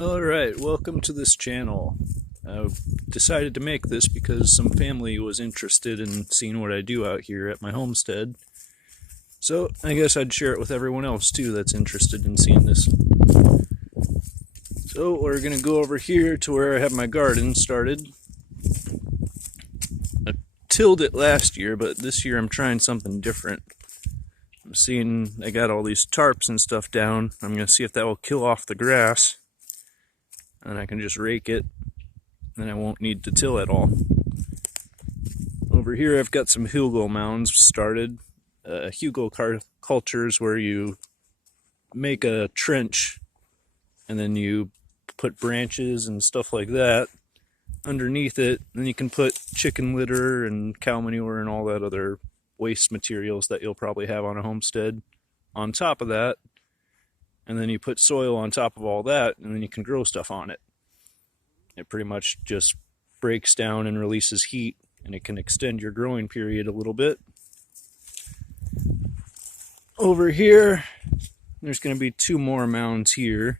Alright, welcome to this channel. I decided to make this because some family was interested in seeing what I do out here at my homestead. So I guess I'd share it with everyone else too that's interested in seeing this. So we're going to go over here to where I have my garden started. I tilled it last year, but this year I'm trying something different. I'm seeing I got all these tarps and stuff down. I'm going to see if that will kill off the grass. And I can just rake it, and I won't need to till at all. Over here I've got some Hugo mounds started. Hugo cultures where you make a trench and then you put branches and stuff like that underneath it. Then you can put chicken litter and cow manure and all that other waste materials that you'll probably have on a homestead on top of that. And then you put soil on top of all that, and then you can grow stuff on it. It pretty much just breaks down and releases heat, and it can extend your growing period a little bit. Over here, there's going to be 2 more mounds here.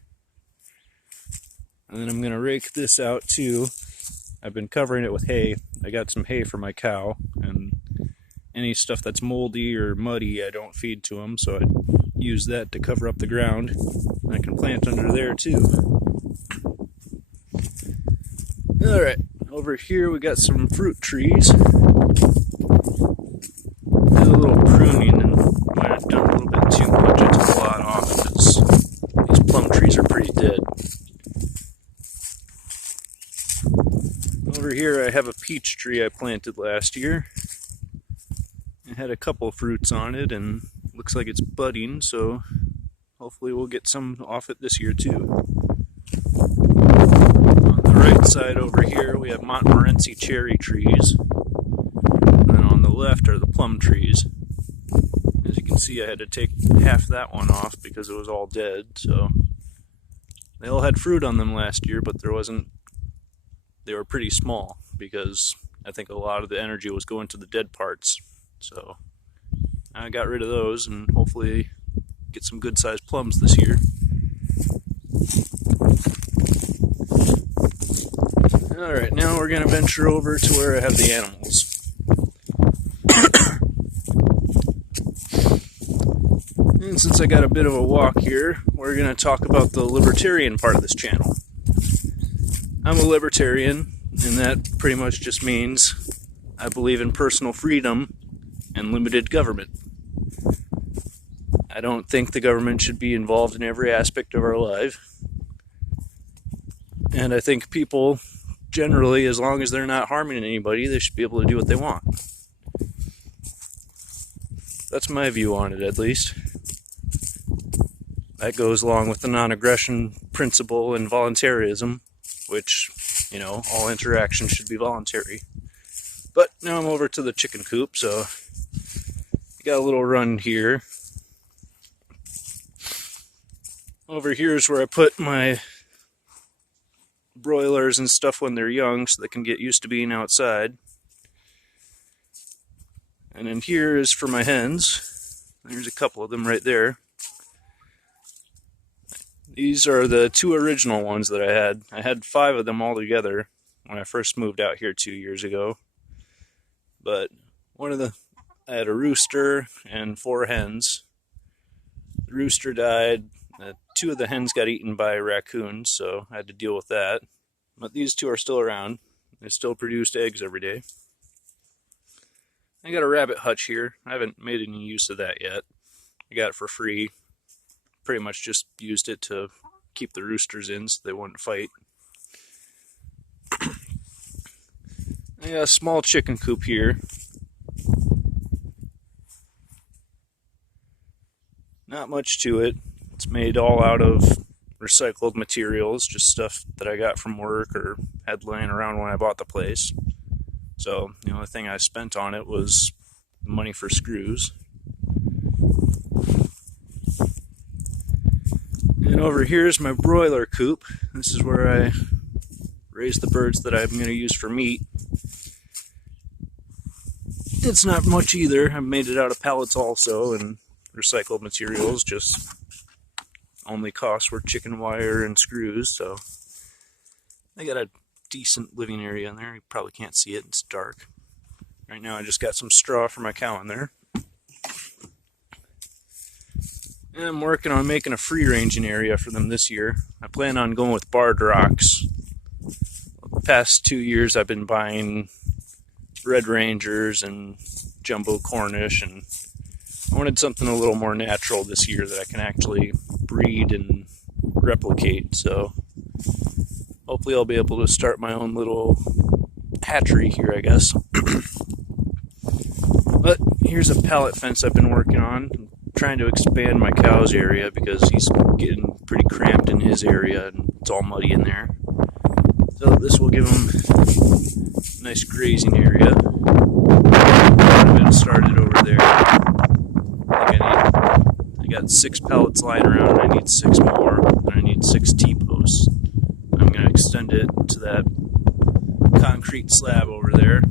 And then I'm going to rake this out too. I've been covering it with hay. I got some hay for my cow, and any stuff that's moldy or muddy I don't feed to them, so I use that to cover up the ground. I can plant under there too. Alright, over here we got some fruit trees. Did a little pruning and might have done a little bit too much. I took a lot off because these plum trees are pretty dead. Over here I have a peach tree I planted last year. It had a couple fruits on it and looks like it's budding, so hopefully we'll get some off it this year too. On the right side over here we have Montmorency cherry trees, and on the left are the plum trees. As you can see, I had to take half that one off because it was all dead, so they all had fruit on them last year, but they were pretty small because I think a lot of the energy was going to the dead parts. So I got rid of those and hopefully get some good sized plums this year. Alright, now we're going to venture over to where I have the animals. And since I got a bit of a walk here, we're going to talk about the libertarian part of this channel. I'm a libertarian, and that pretty much just means I believe in personal freedom and limited government. I don't think the government should be involved in every aspect of our life. And I think people, generally, as long as they're not harming anybody, they should be able to do what they want. That's my view on it, at least. That goes along with the non-aggression principle and voluntarism, which, all interaction should be voluntary. But now I'm over to the chicken coop, so got a little run here. Over here is where I put my broilers and stuff when they're young so they can get used to being outside. And then here is for my hens. There's a couple of them right there. These are the 2 original ones that I had. I had 5 of them all together when I first moved out here 2 years ago. But I had a rooster and 4 hens. The rooster died. 2 of the hens got eaten by raccoons, so I had to deal with that. But these 2 are still around. They still produced eggs every day. I got a rabbit hutch here. I haven't made any use of that yet. I got it for free. Pretty much just used it to keep the roosters in so they wouldn't fight. I got a small chicken coop here. Not much to it. It's made all out of recycled materials, just stuff that I got from work or had laying around when I bought the place. So the only thing I spent on it was money for screws. And over here is my broiler coop. This is where I raise the birds that I'm going to use for meat. It's not much either. I made it out of pallets also and recycled materials, just only costs were chicken wire and screws, so I got a decent living area in there. You probably can't see it, it's dark. Right now I just got some straw for my cow in there. And I'm working on making a free ranging area for them this year. I plan on going with barred rocks. The past 2 years I've been buying Red Rangers and Jumbo Cornish, and I wanted something a little more natural this year that I can actually breed and replicate. So hopefully I'll be able to start my own little hatchery here, I guess. But here's a pallet fence I've been working on. I'm trying to expand my cow's area because he's getting pretty cramped in his area and it's all muddy in there. So this will give him a nice grazing area. I've been started over there. I got 6 pallets lying around, and I need 6 more, and I need 6 T-posts. I'm going to extend it to that concrete slab over there.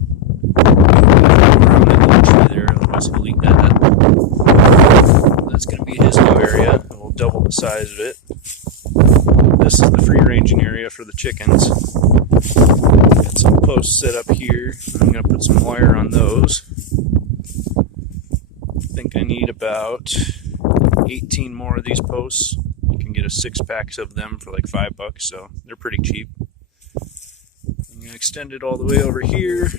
There, otherwise he'll eat that. That's going to be his new area. We'll double the size of it. This is the free ranging area for the chickens. Got some posts set up here. I'm going to put some wire on those. I think I need about 18 more of these posts. You can get a 6-pack of them for like $5, so they're pretty cheap. I'm going to extend it all the way over here.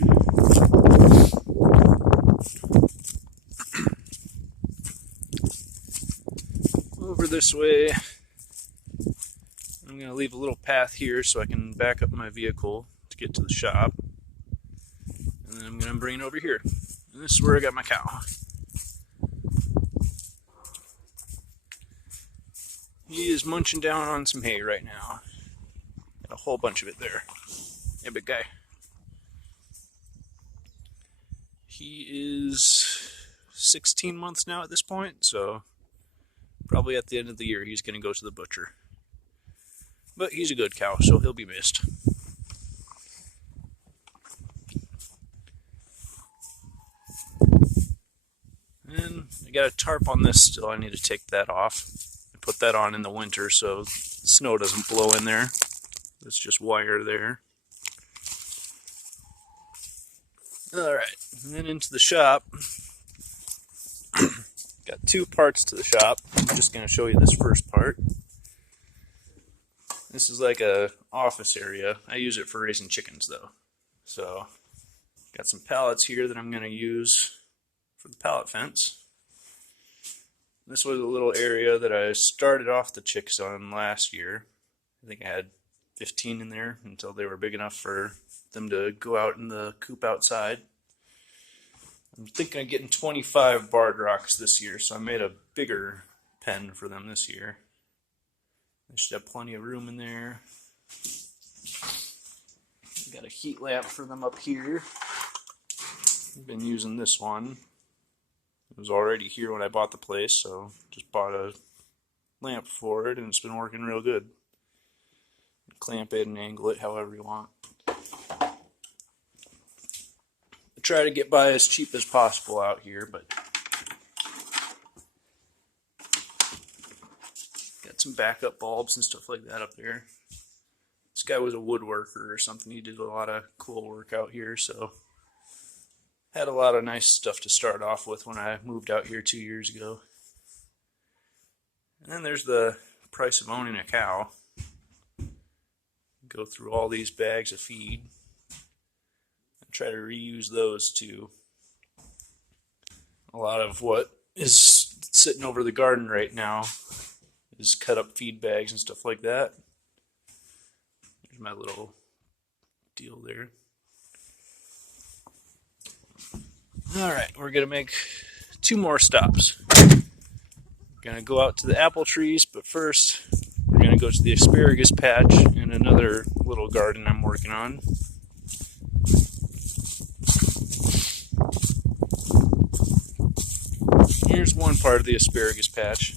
Over this way. I'm going to leave a little path here so I can back up my vehicle to get to the shop. And then I'm going to bring it over here. And this is where I got my cow. He is munching down on some hay right now. Got a whole bunch of it there. Hey, big guy. He is 16 months now at this point, so probably at the end of the year he's going to go to the butcher. But he's a good cow, so he'll be missed. And I got a tarp on this still. I need to take that off. I put that on in the winter so the snow doesn't blow in there. It's just wire there. Alright, and then into the shop. Got 2 parts to the shop. I'm just going to show you this first part. This is like a office area. I use it for raising chickens though. So, got some pallets here that I'm going to use for the pallet fence. This was a little area that I started off the chicks on last year. I think I had 15 in there until they were big enough for them to go out in the coop outside. I'm thinking of getting 25 barred rocks this year, so I made a bigger pen for them this year. They should have plenty of room in there. Got a heat lamp for them up here. I've been using this one. It was already here when I bought the place, so just bought a lamp for it, and it's been working real good. Clamp it and angle it however you want. I try to get by as cheap as possible out here, but got some backup bulbs and stuff like that up there. This guy was a woodworker or something. He did a lot of cool work out here, so had a lot of nice stuff to start off with when I moved out here 2 years ago. And then there's the price of owning a cow. Go through all these bags of feed and try to reuse those too. A lot of what is sitting over the garden right now is cut up feed bags and stuff like that. There's my little deal there. Alright, we're going to make 2 more stops. We're going to go out to the apple trees, but first we're going to go to the asparagus patch in another little garden I'm working on. Here's one part of the asparagus patch.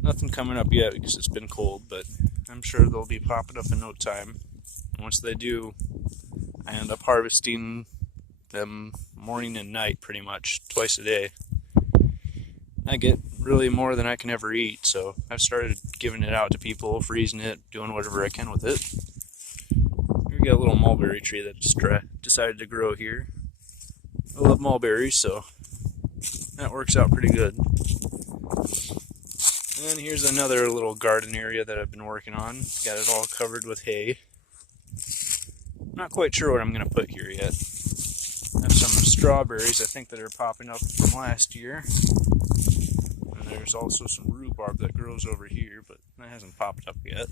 Nothing coming up yet because it's been cold, but I'm sure they'll be popping up in no time. Once they do, I end up harvesting them morning and night pretty much, twice a day. I get really more than I can ever eat, so I've started giving it out to people, freezing it, doing whatever I can with it. Here we got a little mulberry tree that just decided to grow here. I love mulberries, so that works out pretty good. And here's another little garden area that I've been working on. Got it all covered with hay. Not quite sure what I'm going to put here yet. I have some strawberries I think that are popping up from last year. And there's also some rhubarb that grows over here, but that hasn't popped up yet.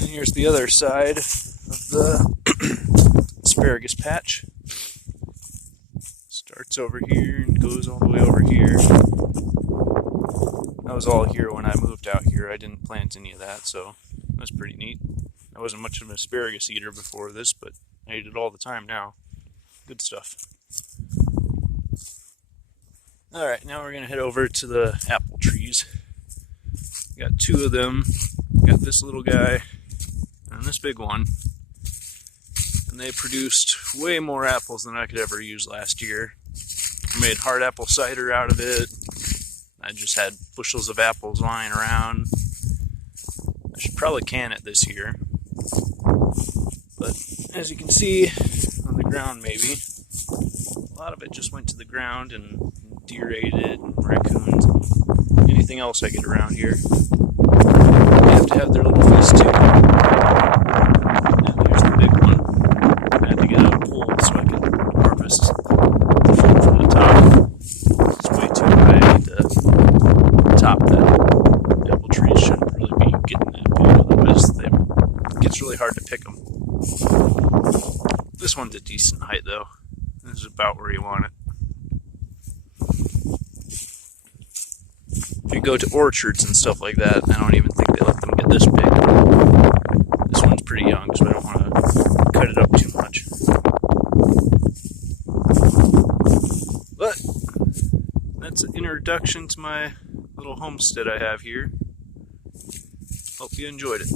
And here's the other side of the asparagus patch. Starts over here and goes all the way over here. I was all here when I moved out here. I didn't plant any of that, so that's pretty neat. I wasn't much of an asparagus eater before this, but I eat it all the time now. Good stuff. Alright, now we're going to head over to the apple trees. Got two of them. Got this little guy and this big one. And they produced way more apples than I could ever use last year. I made hard apple cider out of it. I just had bushels of apples lying around. I should probably can it this year. But as you can see on the ground maybe, a lot of it just went to the ground and deer ate it, and raccoons, and anything else I get around here. They have to have their little feast too. And here's the big one. I had to get out a pole so I could harvest the fruit from the top. It's way too high. The top that apple trees shouldn't really be getting that big, otherwise it gets really hard to pick them. This one's a decent height though. This is about where you want it. If you go to orchards and stuff like that, I don't even think they let them get this big. This one's pretty young, so I don't want to cut it up too much. But that's an introduction to my little homestead I have here. Hope you enjoyed it.